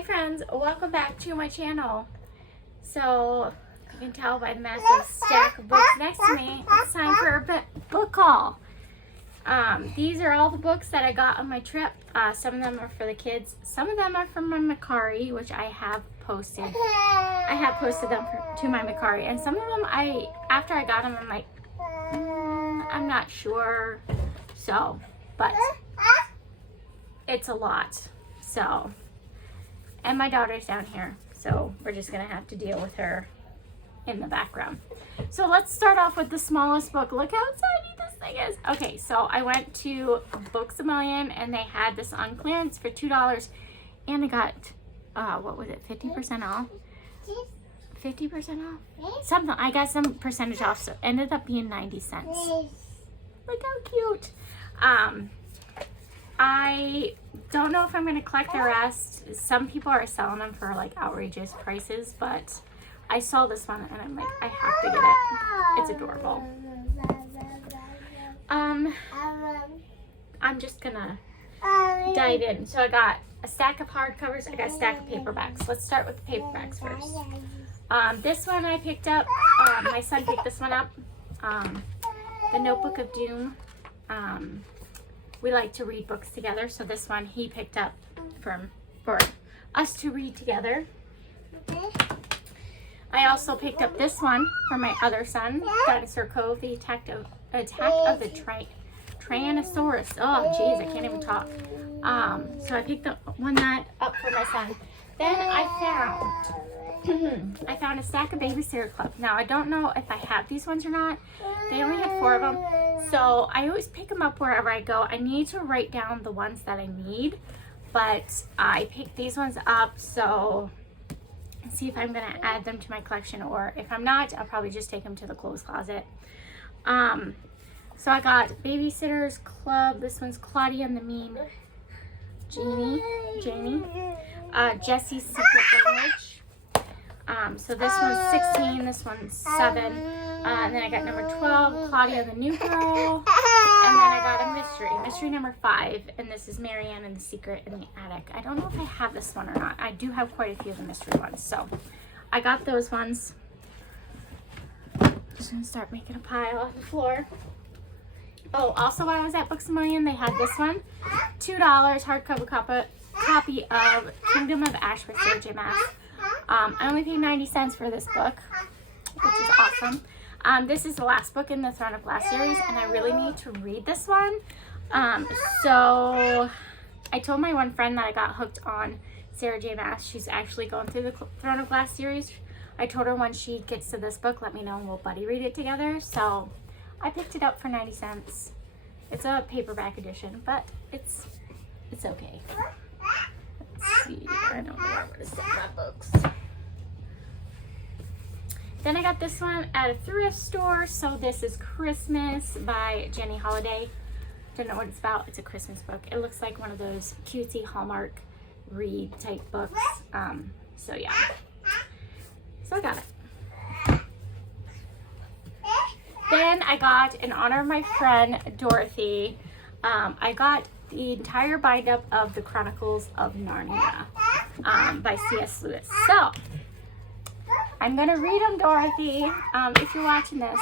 Hi friends, welcome back to my channel. So you can tell by the massive stack of books next to me, it's time for a book haul. These are all the books that I got on my trip. Some of them are for the kids. Some of them are from my Macari, which I have posted. I have posted them to my Macari, and some of them after I got them, I'm like, I'm not sure. So, but it's a lot. So, and my daughter's down here, so we're just gonna have to deal with her in the background. So let's start off with the smallest book. Look how tiny this thing is. Okay, so I went to Books A Million and they had this on clearance for $2, and I got what was it, 50% off? 50% off? Something. I got some percentage off, so it ended up being 90 cents. Look how cute. I don't know if I'm going to collect the rest. Some people are selling them for like outrageous prices, but I saw this one and I'm like, I have to get it. It's adorable. I'm just gonna dive in. So I got a stack of hardcovers. I got a stack of paperbacks. Let's start with the paperbacks first. This one I picked up. My son picked this one up. The Notebook of Doom. We like to read books together, so this one he picked up for us to read together. I also picked up this one for my other son, Dinosaur Cove, the Attack of the Tyrannosaurus. Oh, jeez, I can't even talk. So I picked up up for my son. Then I found a stack of Babysitter Club. Now, I don't know if I have these ones or not. They only had 4 of them. So I always pick them up wherever I go. I need to write down the ones that I need, but I picked these ones up, so see if I'm gonna add them to my collection, or if I'm not, I'll probably just take them to the clothes closet. So I got Babysitter's Club. This one's Claudia and the Mean Jamie. Jessie's Secret Language. So this one's 16, this one's 7. And then I got number 12, Claudia the New Girl. And then I got a mystery number 5. And this is Marianne and the Secret in the Attic. I don't know if I have this one or not. I do have quite a few of the mystery ones. So I got those ones. Just gonna start making a pile on the floor. Oh, also when I was at Books A Million, they had this one. $2 hardcover copy of Kingdom of Ash by Sarah J. Maas. I only paid 90 cents for this book, which is awesome. This is the last book in the Throne of Glass series, and I really need to read this one. So I told my one friend that I got hooked on Sarah J. Maas. She's actually going through the Throne of Glass series. I told her when she gets to this book, let me know and we'll buddy read it together. So I picked it up for 90 cents. It's a paperback edition, but it's okay. Let's see, I don't know where I'm going to set my books. Then I got this one at a thrift store. So this is Christmas by Jenny Holiday. Don't know what it's about. It's a Christmas book. It looks like one of those cutesy Hallmark read type books. So yeah. So I got it. Then I got, in honor of my friend Dorothy, I got the entire bind up of the Chronicles of Narnia by C.S. Lewis. So I'm gonna read them, Dorothy. If you're watching this,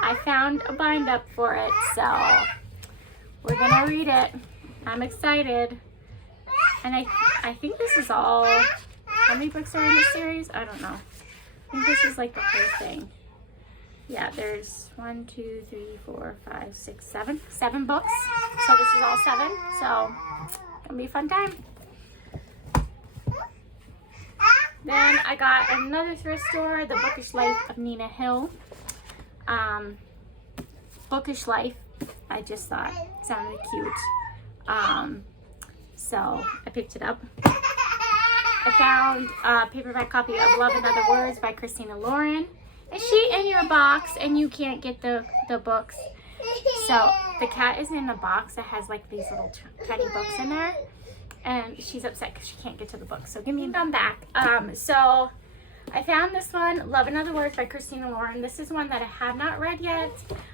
I found a bind up for it, so we're gonna read it. I'm excited, and I think this is all. How many books are in this series? I don't know. I think this is like the whole thing. Yeah, there's 1, 2, 3, 4, 5, 6, 7. 7 books. So this is all 7. So it's gonna be a fun time. Then I got another thrift store, The Bookish Life of Nina Hill. Bookish Life, I just thought sounded cute. So I picked it up. I found a paperback copy of Love and Other Words by Christina Lauren. Is she in your box and you can't get the books? So the cat is in a box that has like these little tiny books in there, and she's upset because she can't get to the book. So give me them back. So I found this one, Love and Other Words by Christina Lauren. This is one that I have not read yet.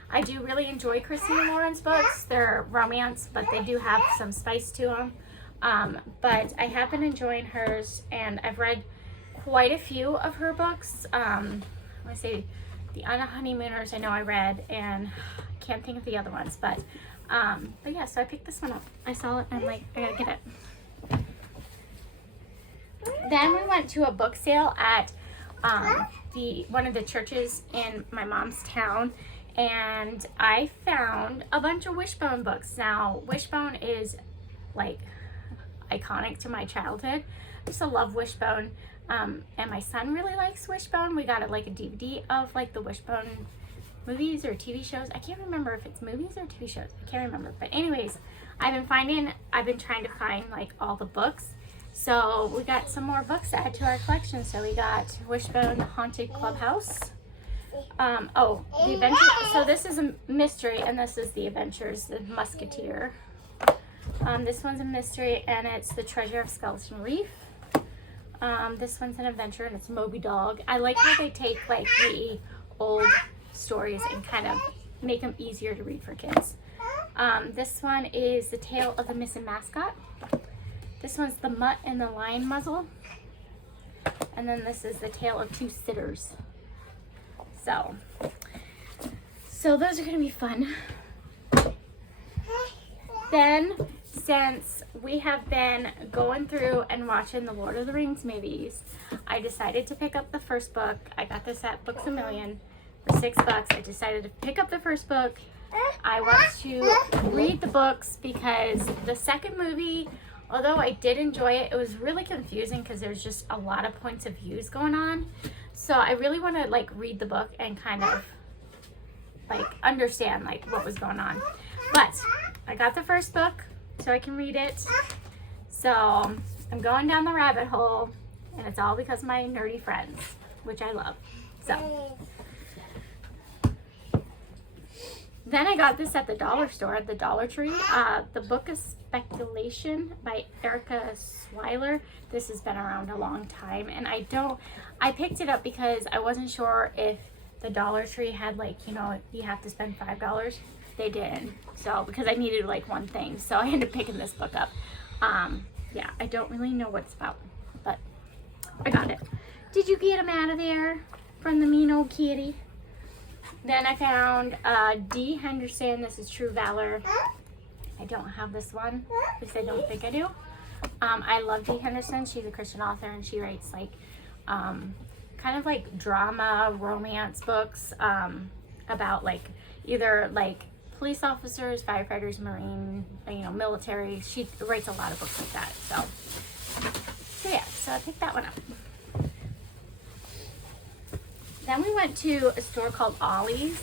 I do really enjoy Christina Lauren's books. They're romance, but they do have some spice to them. But I have been enjoying hers, and I've read quite a few of her books. I want to say The Honeymooners I know I read, and I can't think of the other ones, but yeah, so I picked this one up. I saw it and I'm like, I gotta get it. Then we went to a book sale at one of the churches in my mom's town, and I found a bunch of Wishbone books. Now, Wishbone is like iconic to my childhood. I used to love Wishbone, and my son really likes Wishbone. We got like a DVD of like the Wishbone movies or TV shows. I can't remember if it's movies or TV shows. I can't remember. But anyways, I've been trying to find like all the books. So we got some more books to add to our collection. So we got Wishbone Haunted Clubhouse. The Adventure. So this is a mystery, and this is The Adventures, the Musketeer. This one's a mystery, and it's The Treasure of Skeleton Reef. This one's an adventure, and it's Moby Dog. I like how they take like the old stories and kind of make them easier to read for kids. This one is The Tale of the Missing Mascot. This one's The Mutt and the Lion Muzzle. And then this is The Tale of Two Sitters. So those are gonna be fun. Then, since we have been going through and watching the Lord of the Rings movies, I decided to pick up the first book. I got this at Books A Million for $6. I decided to pick up the first book. I want to read the books because the second movie, although I did enjoy it, it was really confusing because there's just a lot of points of views going on. So I really want to like read the book and kind of like understand like what was going on. But I got the first book so I can read it. So I'm going down the rabbit hole, and it's all because of my nerdy friends, which I love. So then I got this at the dollar store at the Dollar Tree. The Book of Speculation by Erica Swiler. This has been around a long time, and I picked it up because I wasn't sure if the Dollar Tree had like, you know, you have to spend $5. They did. So because I needed like one thing, so I ended up picking this book up. Yeah, I don't really know what it's about, but I got it. Did you get him out of there from the mean old kitty? Then I found D. Henderson. This is True Valor. I don't have this one, at least I don't think I do. I love D. Henderson. She's a Christian author, and she writes like kind of like drama, romance books about like either like police officers, firefighters, marine, you know, military. She writes a lot of books like that. So yeah, so I picked that one up. Then we went to a store called Ollie's,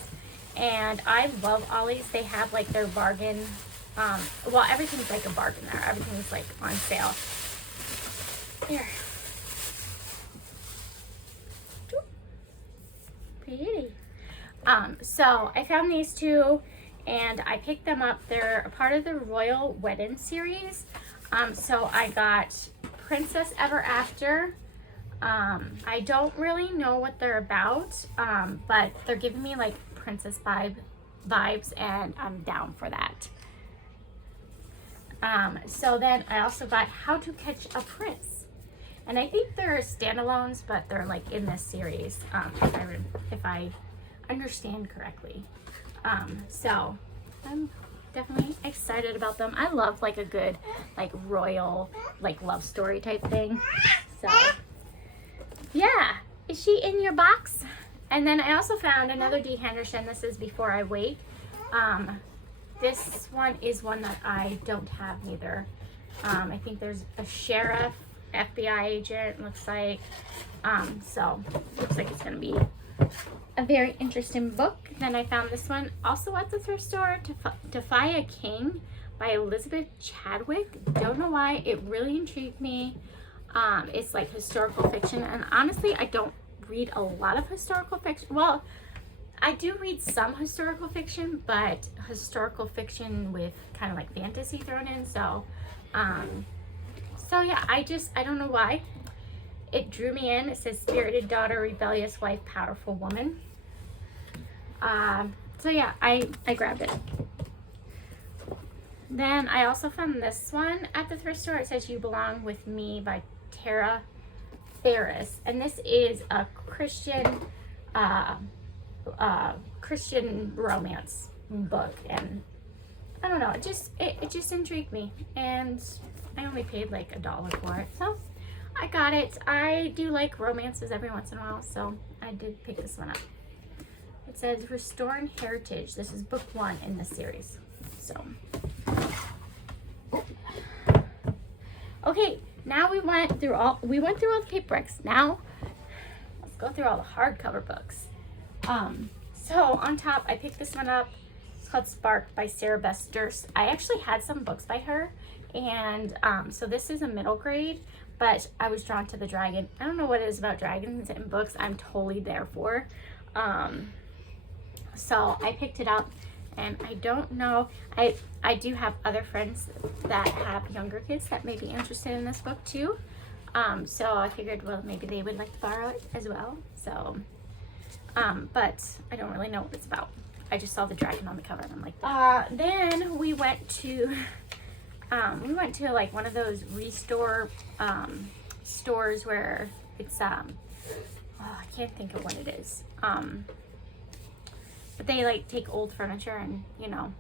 and I love Ollie's. They have like their bargain, well, everything's like a bargain there. Everything's like on sale. Here. Pretty. So I found these two, and I picked them up. They're a part of the Royal Wedding series. So I got Princess Ever After. I don't really know what they're about, but they're giving me like princess vibes, and I'm down for that. So then I also got How to Catch a Prince, and I think they're standalones, but they're like in this series, if I understand correctly. So I'm definitely excited about them. I love like a good like royal like love story type thing. So yeah, is she in your box? And then I also found another D. Henderson. This is Before I Wake. This one is one that I don't have either. I think there's a sheriff, FBI agent, looks like. So looks like it's gonna be a very interesting book. Then I found this one also at the thrift store, Defy a King by Elizabeth Chadwick. Don't know why, it really intrigued me. It's like historical fiction, and honestly, I don't read a lot of historical fiction. Well, I do read some historical fiction, but historical fiction with kind of like fantasy thrown in. So yeah, I don't know why. It drew me in. It says spirited daughter, rebellious wife, powerful woman. So yeah, I grabbed it. Then I also found this one at the thrift store. It says You Belong With Me by Tara Ferris. And this is a Christian romance book. And I don't know, it just intrigued me. And I only paid like $1 for it. So I got it. I do like romances every once in a while, so I did pick this one up. It says Restoring Heritage. This is book 1 in this series. So, okay, now we went through all the paperbacks. Now, let's go through all the hardcover books. So on top, I picked this one up. It's called Spark by Sarah Beth Durst. I actually had some books by her, and so this is a middle grade, but I was drawn to the dragon. I don't know what it is about dragons in books I'm totally there for. So I picked it up. And I don't know, I do have other friends that have younger kids that may be interested in this book too. So I figured, well, maybe they would like to borrow it as well. So, but I don't really know what it's about. I just saw the dragon on the cover and I'm like, then we went to like one of those restore stores where it's, oh, I can't think of what it is. But they like take old furniture and, you know,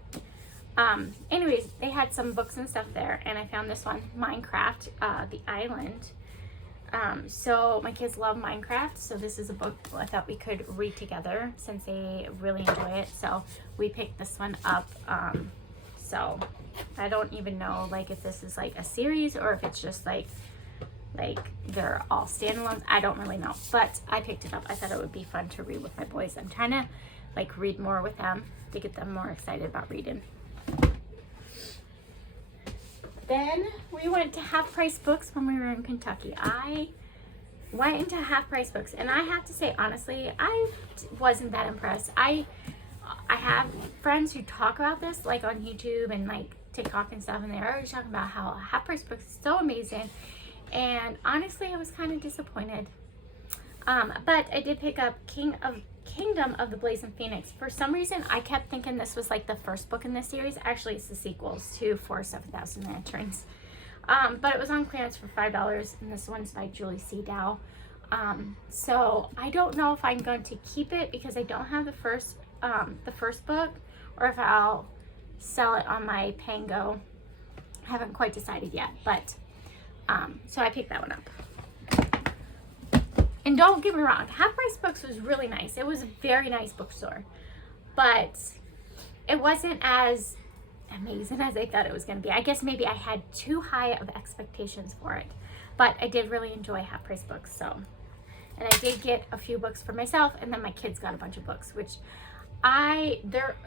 anyways, they had some books and stuff there, and I found this one, Minecraft, The Island. So my kids love Minecraft, so this is a book I thought we could read together since they really enjoy it. So we picked this one up. So I don't even know like if this is like a series or if it's just like they're all standalones. I don't really know, but I picked it up. I thought it would be fun to read with my boys. I'm trying to like read more with them to get them more excited about reading. Then we went to Half Price Books when we were in Kentucky. I went into Half Price Books, and I have to say honestly, I wasn't that impressed. I have friends who talk about this like on YouTube and like TikTok and stuff, and they're always talking about how Half Price Books is so amazing. And honestly, I was kind of disappointed. But I did pick up Kingdom of the Blazing Phoenix. For some reason, I kept thinking this was like the first book in this series. Actually, it's the sequels to 4,7,000 Lanterns. But it was on clearance for $5, and this one's by Julie C. Dow. So I don't know if I'm going to keep it because I don't have the first book, or if I'll sell it on my Pango. I haven't quite decided yet, but so I picked that one up. And don't get me wrong, Half Price Books was really nice. It was a very nice bookstore, but it wasn't as amazing as I thought it was going to be. I guess maybe I had too high of expectations for it, but I did really enjoy Half Price Books. So, and I did get a few books for myself, and then my kids got a bunch of books, which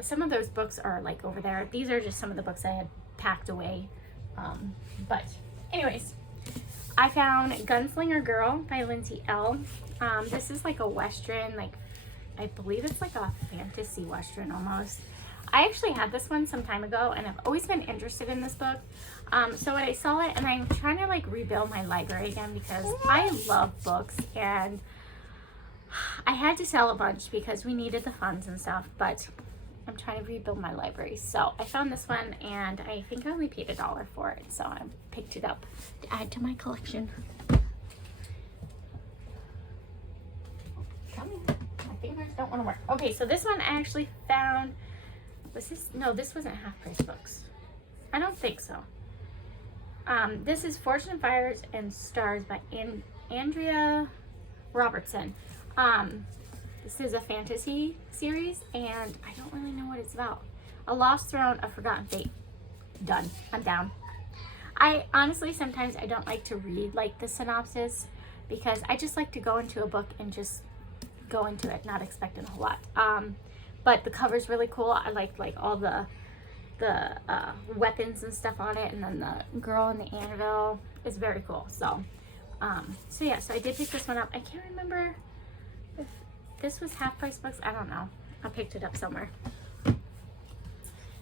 some of those books are like over there. These are just some of the books I had packed away. But anyways, I found Gunslinger Girl by Lindsay L. This is like a Western, like I believe it's like a fantasy Western almost. I actually had this one some time ago, and I've always been interested in this book. So when I saw it, and I'm trying to like rebuild my library again because I love books, and I had to sell a bunch because we needed the funds and stuff, but I'm trying to rebuild my library. So I found this one, and I think I only paid $1 for it, so I picked it up to add to my collection. Tell me, my fingers don't want to work. Okay, so this one I actually found. No, this wasn't Half Price Books. I don't think so. This is Fortune, Fires, and Stars by Andrea Robertson. This is a fantasy series, and I don't really know what it's about. A Lost Throne, A Forgotten Fate. Done. I'm down. I honestly, sometimes I don't like to read like the synopsis because I just like to go into a book and just go into it, not expecting a whole lot. But the cover's really cool. I like all the weapons and stuff on it, and then the girl in the anvil is very cool. So, so yeah, so I did pick this one up. I can't remember if this was Half Price Books. I don't know. I picked it up somewhere.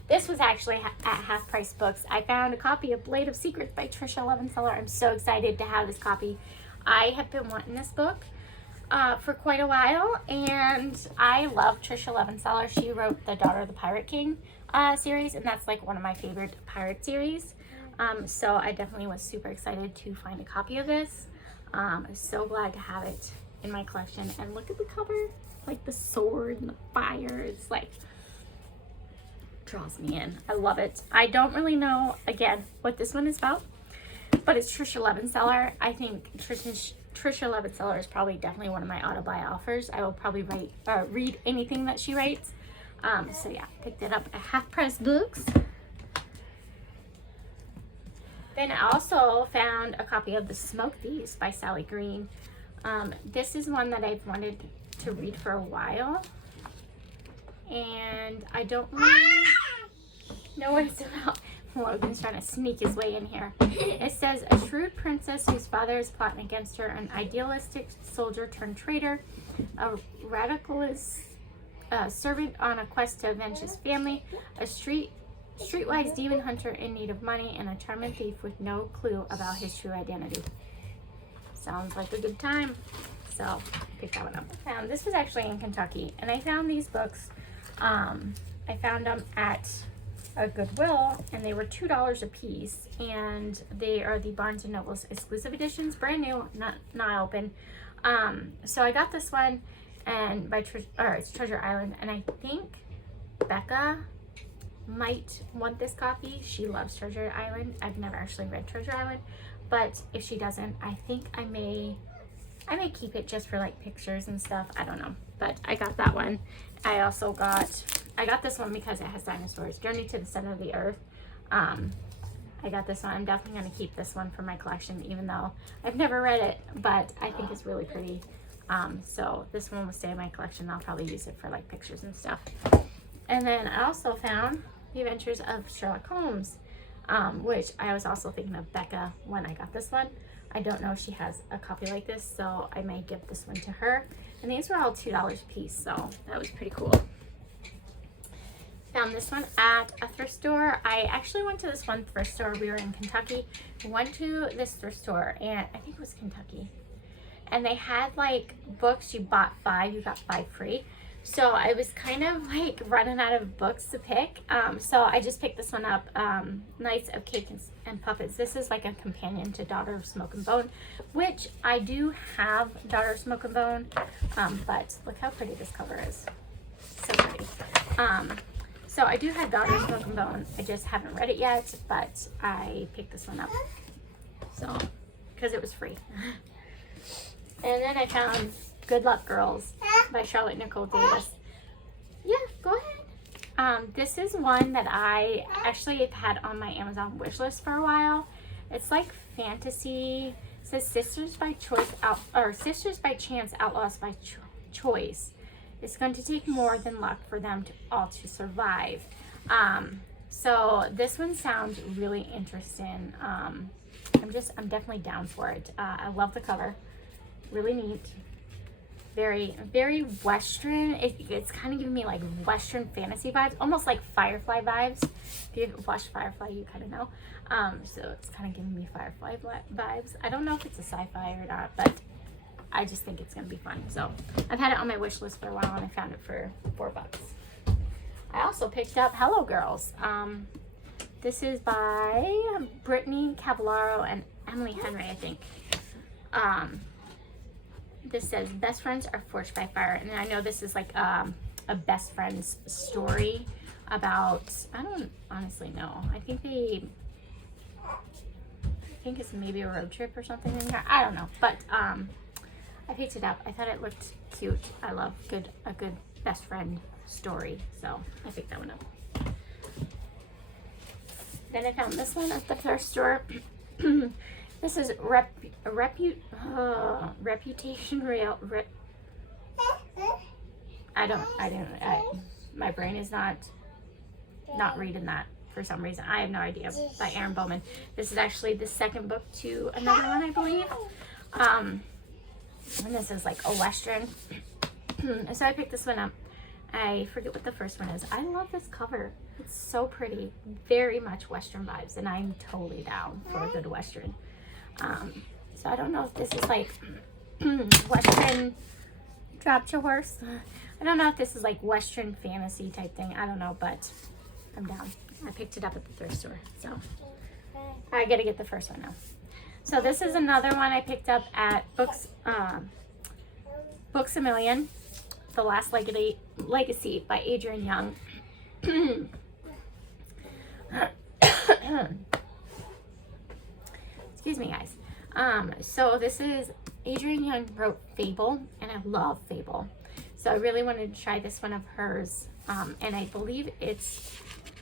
This was actually at Half Price Books. I found a copy of Blade of Secrets by Trisha Levenseller. I'm so excited to have this copy. I have been wanting this book for quite a while, and I love Trisha Levenseller. She wrote The Daughter of the Pirate King, series, and that's like one of my favorite pirate series. So I definitely was super excited to find a copy of this. I'm so glad to have it in my collection. And look at the cover, like the sword and the fire. It's like, draws me in. I love it. I don't really know, again, what this one is about, but it's Trisha Levenseller. I think Trisha Levenseller is probably definitely one of my autobiographers. I will probably read anything that she writes. So yeah, picked it up at Half Price Books. Then I also found a copy of The Smoke Thieves by Sally Green. This is one that I've wanted to read for a while, and I don't really know what it's about. Logan's trying to sneak his way in here. It says, a shrewd princess whose father is plotting against her, an idealistic soldier turned traitor, a radicalist servant on a quest to avenge his family, a streetwise demon hunter in need of money, and a charming thief with no clue about his true identity. Sounds like a good time. So, pick that one up. This was actually in Kentucky, and I found these books. I found them at a Goodwill, and they were $2 a piece, and they are the Barnes & Noble's exclusive editions, brand new, not open. So I got this one, and it's Treasure Island, and I think Becca might want this copy. She loves Treasure Island. I've never actually read Treasure Island, but if she doesn't, I think I may keep it just for like pictures and stuff. I don't know, but I got that one. I got this one because it has dinosaurs. Journey to the Center of the Earth. I got this one. I'm definitely going to keep this one for my collection, even though I've never read it, but I think it's really pretty. So this one will stay in my collection. I'll probably use it for like pictures and stuff. And then I also found The Adventures of Sherlock Holmes, which I was also thinking of Becca when I got this one. I don't know if she has a copy like this, so I may give this one to her. And these were all $2 a piece, so that was pretty cool. Found this one at a thrift store. I actually went to this one thrift store. We were in Kentucky. We went to this thrift store, and I think it was Kentucky. And they had like books, you bought 5, you got 5 free. So I was kind of like running out of books to pick. So I just picked this one up, Knights of Cake and Puppets. This is like a companion to Daughter of Smoke and Bone, which I do have Daughter of Smoke and Bone. But look how pretty this cover is. So pretty. So I do have Daughter of Smoke and Bone. I just haven't read it yet, but I picked this one up. So, because it was free. And then I found Good Luck Girls by Charlotte Nicole Davis. Yeah, go ahead. This is one that I actually have had on my Amazon wish list for a while. It's like fantasy. It says Sisters by Chance, Outlaws by Choice. It's going to take more than luck for them all to survive. So this one sounds really interesting. I'm definitely down for it. I love the cover. Really neat. Very, very Western. It's kind of giving me like Western fantasy vibes, almost like Firefly vibes. If you've watched Firefly, you kind of know. So it's kind of giving me Firefly vibes. I don't know if it's a sci-fi or not, but I just think it's going to be fun. So I've had it on my wish list for a while, and I found it for $4. I also picked up Hello Girls. This is by Brittany Cavallaro and Emily Henry, I think. This says best friends are forged by fire, and I know this is like a best friends story about, I don't honestly know. I think it's maybe a road trip or something in here. I don't know, but I picked it up. I thought it looked cute. I love a good best friend story, so I picked that one up. Then I found this one at the thrift store. This is Reputation Real. My brain is not reading that for some reason. I have no idea. By Aaron Bowman. This is actually the second book to another one, I believe. And this is like a Western. So I picked this one up. I forget what the first one is. I love this cover. It's so pretty. Very much Western vibes, and I'm totally down for a good Western. So I don't know if this is like Western, dropped your horse. I don't know if this is like Western fantasy type thing. I don't know, but I'm down. I picked it up at the thrift store, so I gotta get the first one now. So this is another one I picked up at Books a Million, The Last Legacy by Adrian Young. Excuse me, guys. So this is Adrian Young wrote Fable, and I love Fable. So I really wanted to try this one of hers. And I believe it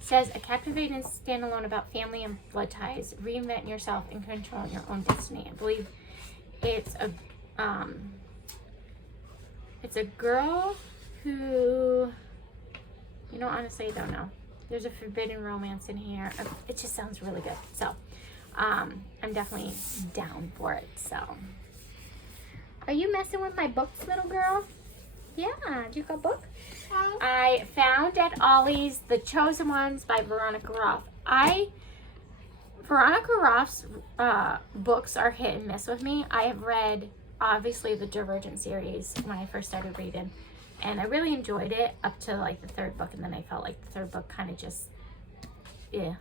says a captivating standalone about family and blood ties. Reinvent yourself and control your own destiny. I believe it's a girl who, you know, honestly, I don't know. There's a forbidden romance in here. It just sounds really good. So I'm definitely down for it. So are you messing with my books, little girl? Yeah, do you got a book? I found at Ollie's The Chosen Ones by Veronica Roth. Veronica Roth's books are hit and miss with me. I have read, obviously, the Divergent series when I first started reading, and I really enjoyed it up to like the third book, and then I felt like the third book kind of just, yeah.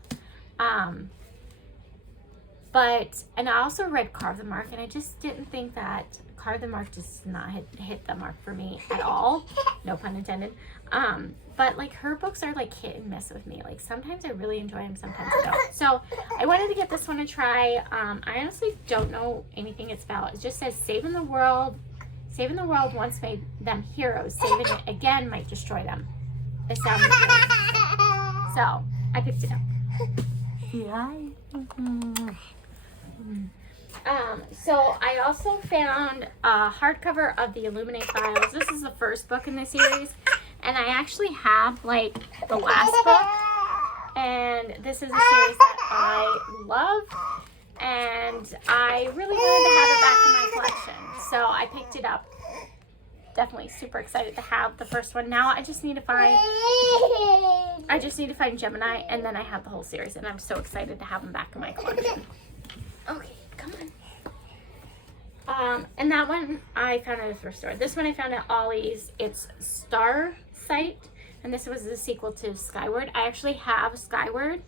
And I also read Carve the Mark, and I just didn't think that Carve the Mark just not hit the mark for me at all. No pun intended. But like her books are like hit and miss with me. Like sometimes I really enjoy them, sometimes I don't. So I wanted to get this one to try. I honestly don't know anything it's about. It just says saving the world once made them heroes. Saving it again might destroy them. It sounds good. So I picked it up. Yeah. So I also found a hardcover of the Theilluminae files. This is the first book in the series, and I actually have like the last book, and this is a series that I love, and I really wanted to have it back in my collection, so I picked it up. Definitely super excited to have the first one. Now I just need to find Gemini, and then I have the whole series, and I'm so excited to have them back in my collection. Okay, come on. And that one I found at a thrift store. This one I found at Ollie's. It's Starsight, and this was the sequel to Skyward. I actually have Skyward.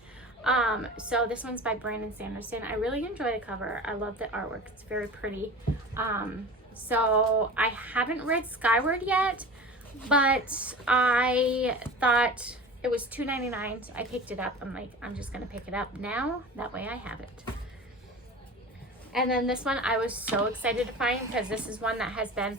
So this one's by Brandon Sanderson. I really enjoy the cover. I love the artwork. It's very pretty. So I haven't read Skyward yet, but I thought it was $2.99, so I picked it up. I'm like, I'm just gonna pick it up now. That way I have it. And then this one I was so excited to find because this is one that has been,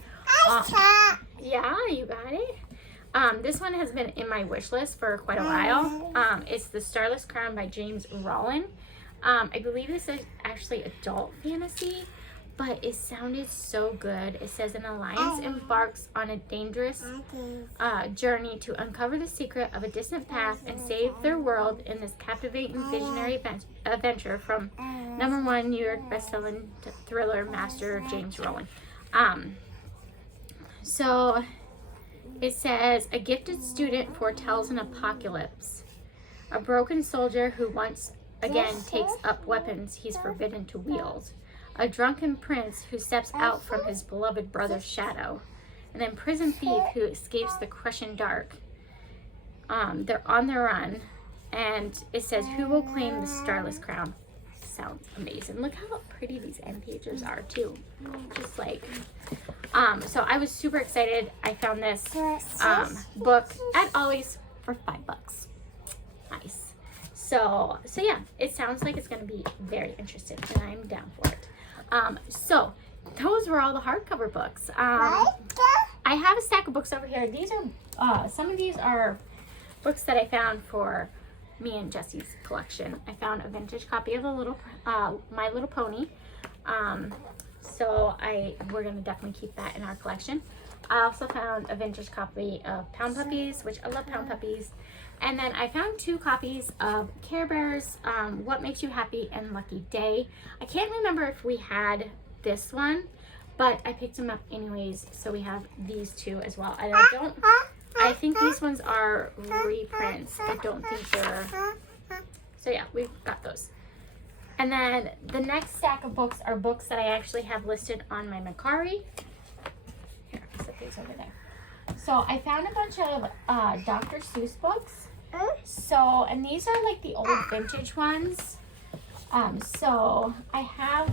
yeah, you got it. This one has been in my wish list for quite a while. It's the Starless Crown by James Rowland. I believe this is actually adult fantasy, but it sounded so good. It says an alliance embarks on a dangerous journey to uncover the secret of a distant past and save their world in this captivating visionary adventure from #1 New York bestselling thriller master James Rowland. So it says a gifted student foretells an apocalypse. A broken soldier who once again takes up weapons he's forbidden to wield. A drunken prince who steps out from his beloved brother's shadow. An imprisoned thief who escapes the crushing dark. They're on the run, and it says, who will claim the Starless Crown? Sounds amazing. Look how pretty these end pages are too. Just like, so I was super excited. I found this book at Ollie's for $5. Nice. So yeah, it sounds like it's going to be very interesting, and I'm down for it. So those were all the hardcover books. I have a stack of books over here. These are, some of these are books that I found for me and Jesse's collection. I found a vintage copy of My Little Pony. So we're gonna definitely keep that in our collection. I also found a vintage copy of Pound Puppies, which I love Pound Puppies. And then I found 2 copies of Care Bears, What Makes You Happy and Lucky Day. I can't remember if we had this one, but I picked them up anyways, so we have these 2 as well. And I think these ones are reprints. I don't think they're, so yeah, we've got those. And then the next stack of books are books that I actually have listed on my Mercari. Here, I'll set these over there. So I found a bunch of Dr. Seuss books, So, and these are like the old vintage ones. So I have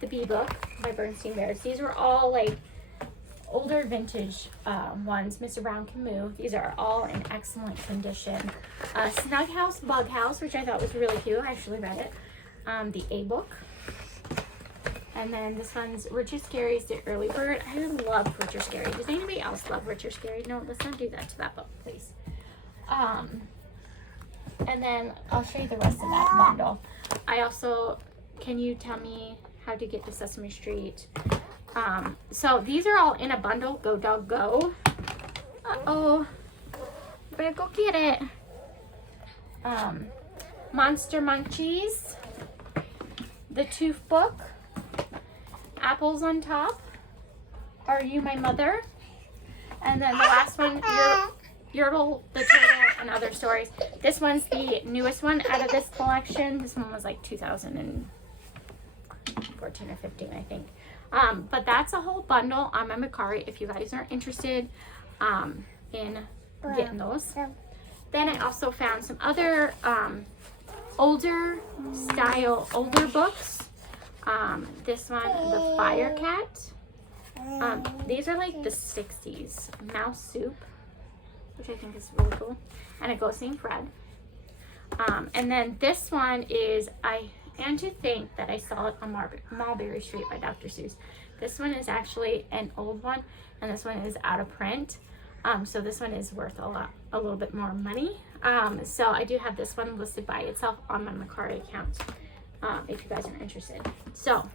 the Bee Book by Bernstein Bears. These were all like older vintage ones. Mr. Brown Can Move. These are all in excellent condition. Snug House, Bug House, which I thought was really cute. I actually read it. The A Book. And then this one's Richard Scarry's The Early Bird. I love Richard Scarry. Does anybody else love Richard Scarry? No, let's not do that to that book, please. And then I'll show you the rest of that bundle. I also, can you tell me how to get to Sesame Street? So these are all in a bundle. Go dog go. Uh-oh. You better go get it. Monster Munchies. The Tooth Book. Apples on Top. Are You My Mother? And then the last one, Yertle, the Turtle, and Other Stories. This one's the newest one out of this collection. This one was like 2014 or 15, I think. But that's a whole bundle on my Mercari if you guys are interested in getting those. Then I also found some other older books. This one, The Fire Cat. These are like the 60s. Mouse Soup, which I think is really cool. And A Ghost Named Fred. And then this one is, and to think that I saw it on Mulberry Street by Dr. Seuss. This one is actually an old one, and this one is out of print. So this one is worth a little bit more money. So I do have this one listed by itself on my Mercari account, if you guys are interested. So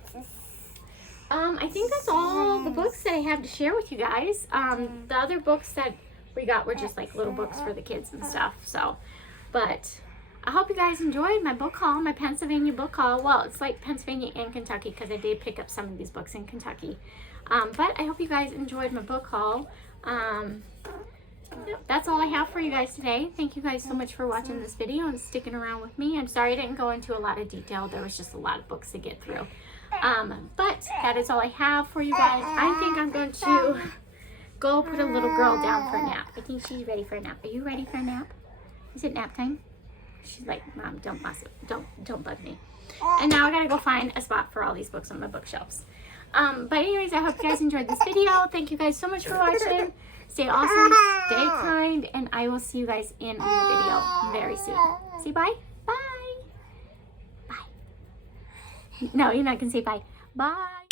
I think that's all the books that I have to share with you guys. The other books that we got were just like little books for the kids and stuff. So, but I hope you guys enjoyed my book haul, my Pennsylvania book haul. Well, it's like Pennsylvania and Kentucky because I did pick up some of these books in Kentucky. But I hope you guys enjoyed my book haul. That's all I have for you guys today. Thank you guys so much for watching this video and sticking around with me. I'm sorry I didn't go into a lot of detail. There was just a lot of books to get through. But that is all I have for you guys. I think I'm going to go put a little girl down for a nap. I think she's ready for a nap. Are you ready for a nap? Is it nap time? She's like, Mom, don't bug me. And now I gotta go find a spot for all these books on my bookshelves. But anyways, I hope you guys enjoyed this video. Thank you guys so much for watching. Stay awesome, stay kind, and I will see you guys in a new video very soon. Say bye. Bye. Bye. No, you're not gonna say bye. Bye.